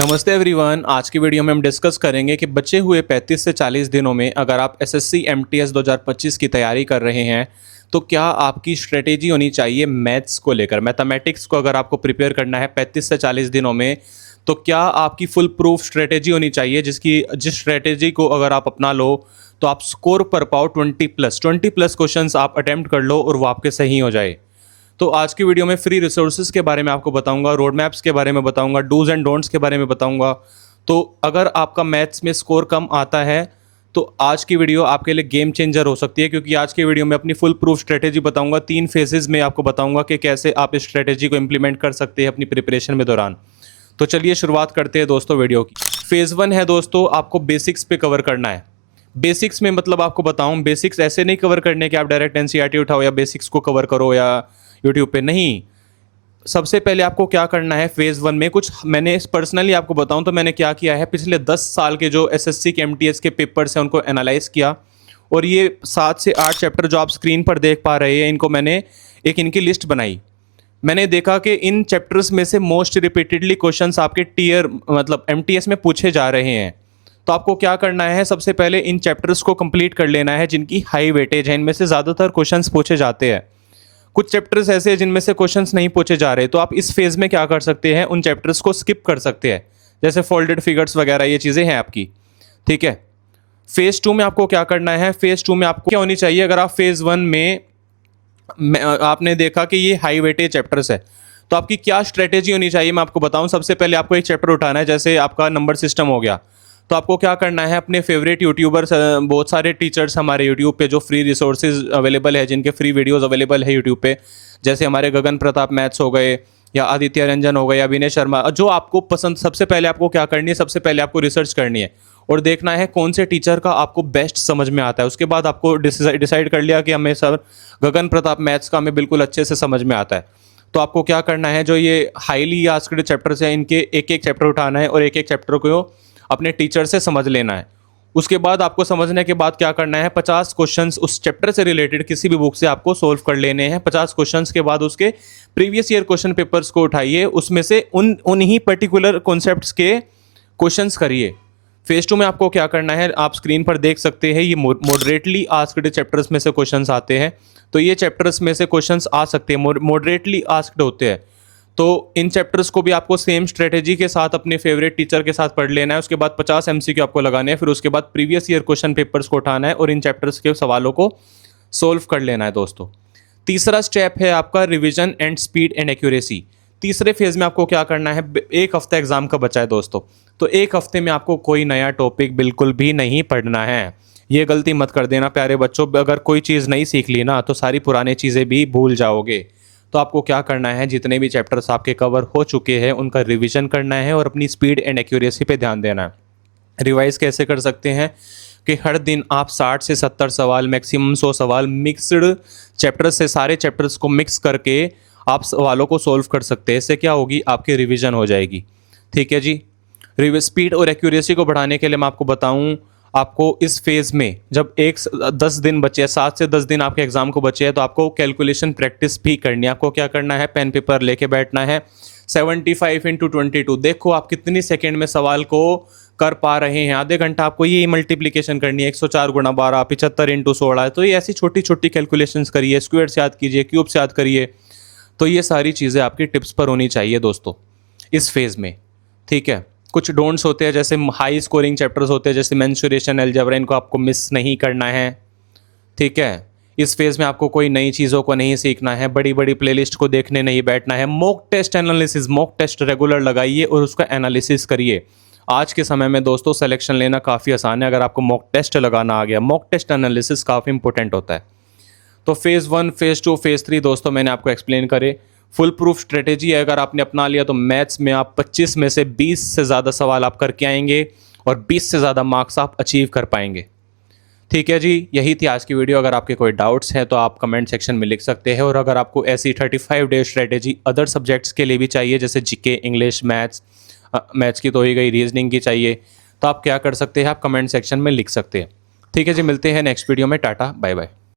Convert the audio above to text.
नमस्ते एवरीवन। आज की वीडियो में हम डिस्कस करेंगे कि बचे हुए 35 से 40 दिनों में अगर आप एसएससी एमटीएस 2025 की तैयारी कर रहे हैं तो क्या आपकी स्ट्रेटेजी होनी चाहिए मैथ्स को लेकर। मैथमेटिक्स को अगर आपको प्रिपेयर करना है 35 से 40 दिनों में तो क्या आपकी फुल प्रूफ स्ट्रेटेजी होनी चाहिए जिस स्ट्रेटेजी को अगर आप अपना लो तो आप स्कोर कर पाओ 20+ क्वेश्चंस आप अटेम्प्ट कर लो और वो आपके सही हो जाए। तो आज की वीडियो में फ्री रिसोर्सेज के बारे में आपको बताऊंगा, रोड मैप्स के बारे में बताऊंगा, डूज एंड डोंट्स के बारे में बताऊंगा। तो अगर आपका मैथ्स में स्कोर कम आता है तो आज की वीडियो आपके लिए गेम चेंजर हो सकती है, क्योंकि आज की वीडियो में अपनी फुल प्रूफ स्ट्रेटेजी बताऊंगा। 3 फेजेज में आपको बताऊंगा कि कैसे आप इस स्ट्रेटेजी को इंप्लीमेंट कर सकते हैं अपनी प्रिपरेशन में दौरान। तो चलिए शुरुआत करते हैं दोस्तों वीडियो की। फेज़ 1 है दोस्तों, आपको बेसिक्स पे कवर करना है। बेसिक्स में मतलब आपको बताऊं, बेसिक्स ऐसे नहीं कवर करने कि आप डायरेक्ट एनसीईआरटी उठाओ या बेसिक्स को कवर करो या यूट्यूब पे नहीं। सबसे पहले आपको क्या करना है, फेज़ 1 में कुछ मैंने पर्सनली आपको बताऊं तो मैंने क्या किया है, पिछले 10 साल के जो एसएससी के एमटीएस के पेपर्स हैं उनको एनालाइज किया और ये 7 से 8 चैप्टर जो आप स्क्रीन पर देख पा रहे हैं इनको मैंने एक इनकी लिस्ट बनाई। मैंने देखा कि इन चैप्टर्स में से मोस्ट रिपीटेडली क्वेश्चंस आपके टीयर मतलब एमटीएस में पूछे जा रहे हैं। तो आपको क्या करना है, सबसे पहले इन चैप्टर्स को कंप्लीट कर लेना है जिनकी हाई वेटेज है, इनमें से ज़्यादातर क्वेश्चंस पूछे जाते हैं। कुछ चैप्टर्स ऐसे हैं जिनमें से क्वेश्चंस नहीं पूछे जा रहे, तो आप इस फेज़ में क्या कर सकते हैं, उन चैप्टर्स को स्किप कर सकते हैं, जैसे फोल्डेड फिगर्स वगैरह ये चीज़ें हैं आपकी। ठीक है। फेज़ 2 में आपको क्या करना है, फेज़ 2 में आपको क्या होनी चाहिए, अगर आप फेज़ 1 में आपने देखा कि ये हाई वेटेज चैप्टर्स है तो आपकी क्या स्ट्रेटेजी होनी चाहिए मैं आपको बताऊं। सबसे पहले आपको एक चैप्टर उठाना है, जैसे आपका नंबर सिस्टम हो गया, तो आपको क्या करना है, अपने फेवरेट यूट्यूबर्स, बहुत सारे टीचर्स हमारे यूट्यूब पे जो फ्री रिसोर्सेज अवेलेबल है, जिनके फ्री वीडियोस अवेलेबल है यूट्यूब पे, जैसे हमारे गगन प्रताप मैथ्स हो गए या आदित्य रंजन हो गए या विनय शर्मा, जो आपको पसंद। सबसे पहले आपको क्या करनी है, सबसे पहले आपको रिसर्च करनी है और देखना है कौन से टीचर का आपको बेस्ट समझ में आता है। उसके बाद आपको डिसाइड कर लिया कि हमें सर गगन प्रताप मैथ्स का हमें बिल्कुल अच्छे से समझ में आता है, तो आपको क्या करना है, जो ये हाईली आस्क्ड चैप्टर्स हैं इनके एक एक चैप्टर उठाना है और एक एक चैप्टर को अपने टीचर से समझ लेना है। उसके बाद आपको समझने के बाद क्या करना है, 50 क्वेश्चंस उस चैप्टर से रिलेटेड किसी भी बुक से आपको सोल्व कर लेने हैं। 50 क्वेश्चंस के बाद उसके प्रीवियस ईयर क्वेश्चन पेपर्स को उठाइए, उसमें से उन्हीं पर्टिकुलर कॉन्सेप्ट्स के क्वेश्चंस करिए। फेज 2 में आपको क्या करना है, आप स्क्रीन पर देख सकते हैं, ये मॉडरेटली आस्क्ड चैप्टर्स में से क्वेश्चंस आते हैं। तो ये चैप्टर्स में से क्वेश्चंस आ सकते हैं, मॉडरेटली आस्क्ड होते हैं। तो इन चैप्टर्स को भी आपको सेम स्ट्रेटेजी के साथ अपने फेवरेट टीचर के साथ पढ़ लेना है। उसके बाद 50 एमसीक्यू आपको लगाने हैं, फिर उसके बाद प्रीवियस ईयर क्वेश्चन पेपर्स को उठाना है और इन चैप्टर्स के सवालों को सोल्व कर लेना है दोस्तों। तीसरा स्टेप है आपका revision and speed and accuracy. तीसरे फेज में आपको क्या करना है, एक हफ्ता एग्जाम का बचा है दोस्तों, तो एक हफ्ते में आपको कोई नया टॉपिक बिल्कुल भी नहीं पढ़ना है। ये गलती मत कर देना प्यारे बच्चों, अगर कोई चीज़ नहीं सीख ली ना तो सारी पुरानी चीज़ें भी भूल जाओगे। तो आपको क्या करना है, जितने भी चैप्टर्स आपके कवर हो चुके हैं उनका रिवीजन करना है और अपनी स्पीड एंड एक्यूरेसी पे ध्यान देना है। रिवाइज कैसे कर सकते हैं कि हर दिन आप 60 से 70 सवाल, मैक्सिमम 100 सवाल मिक्सड चैप्टर्स से, सारे चैप्टर्स को मिक्स करके आप सवालों को सोल्व कर सकते हैं। इससे क्या होगी, आपकी रिवीजन हो जाएगी। ठीक है जी। स्पीड और एक्यूरेसी को बढ़ाने के लिए मैं आपको बताऊं, आपको इस फेज़ में जब 10 दिन बचे हैं, 7 से 10 दिन आपके एग्जाम को बचे हैं, तो आपको कैलकुलेशन प्रैक्टिस भी करनी है। आपको क्या करना है, पेन पेपर लेके बैठना है। 75 इंटू 22, देखो आप कितनी सेकेंड में सवाल को कर पा रहे हैं। आधे घंटा आपको ये मल्टीप्लीकेशन करनी है, 104 गुणा 12, 75 इंटू 16। तो ये ऐसी छोटी छोटी कैलकुलेशंस करिए, स्क्वायर्स याद कीजिए, क्यूब्स याद करिए। तो ये सारी चीज़ें आपकी टिप्स पर होनी चाहिए दोस्तों इस फेज़ में। ठीक है। कुछ डोंट्स होते हैं, जैसे हाई स्कोरिंग चैप्टर्स होते हैं जैसे मेंसुरेशन, अलजेब्रा, इनको आपको मिस नहीं करना है। ठीक है। इस फेज़ में आपको कोई नई चीज़ों को नहीं सीखना है, बड़ी बड़ी प्लेलिस्ट को देखने नहीं बैठना है। Mock test analysis, mock test regular लगाइए और उसका एनालिसिस करिए। आज के समय में दोस्तों सिलेक्शन लेना काफ़ी आसान है अगर आपको मॉक टेस्ट लगाना आ गया। मॉक टेस्ट एनालिसिस काफ़ी इंपॉर्टेंट होता है। तो फेज़ 1, फेज़ 2, फेज़ 3 दोस्तों मैंने आपको एक्सप्लेन करे। फुल प्रूफ स्ट्रेटेजी है, अगर आपने अपना लिया तो मैथ्स में आप 25 में से 20 से ज़्यादा सवाल आप करके आएंगे और 20 से ज़्यादा मार्क्स आप अचीव कर पाएंगे। ठीक है जी, यही थी आज की वीडियो। अगर आपके कोई डाउट्स हैं तो आप कमेंट सेक्शन में लिख सकते हैं, और अगर आपको ऐसी 35 डे स्ट्रेटेजी अदर सब्जेक्ट्स के लिए भी चाहिए, जैसे जीके, इंग्लिश, मैथ्स की तो ही गई, रीजनिंग की चाहिए, तो आप क्या कर सकते हैं, आप कमेंट सेक्शन में लिख सकते हैं। ठीक है जी, मिलते हैं नेक्स्ट वीडियो में। Tata bye bye.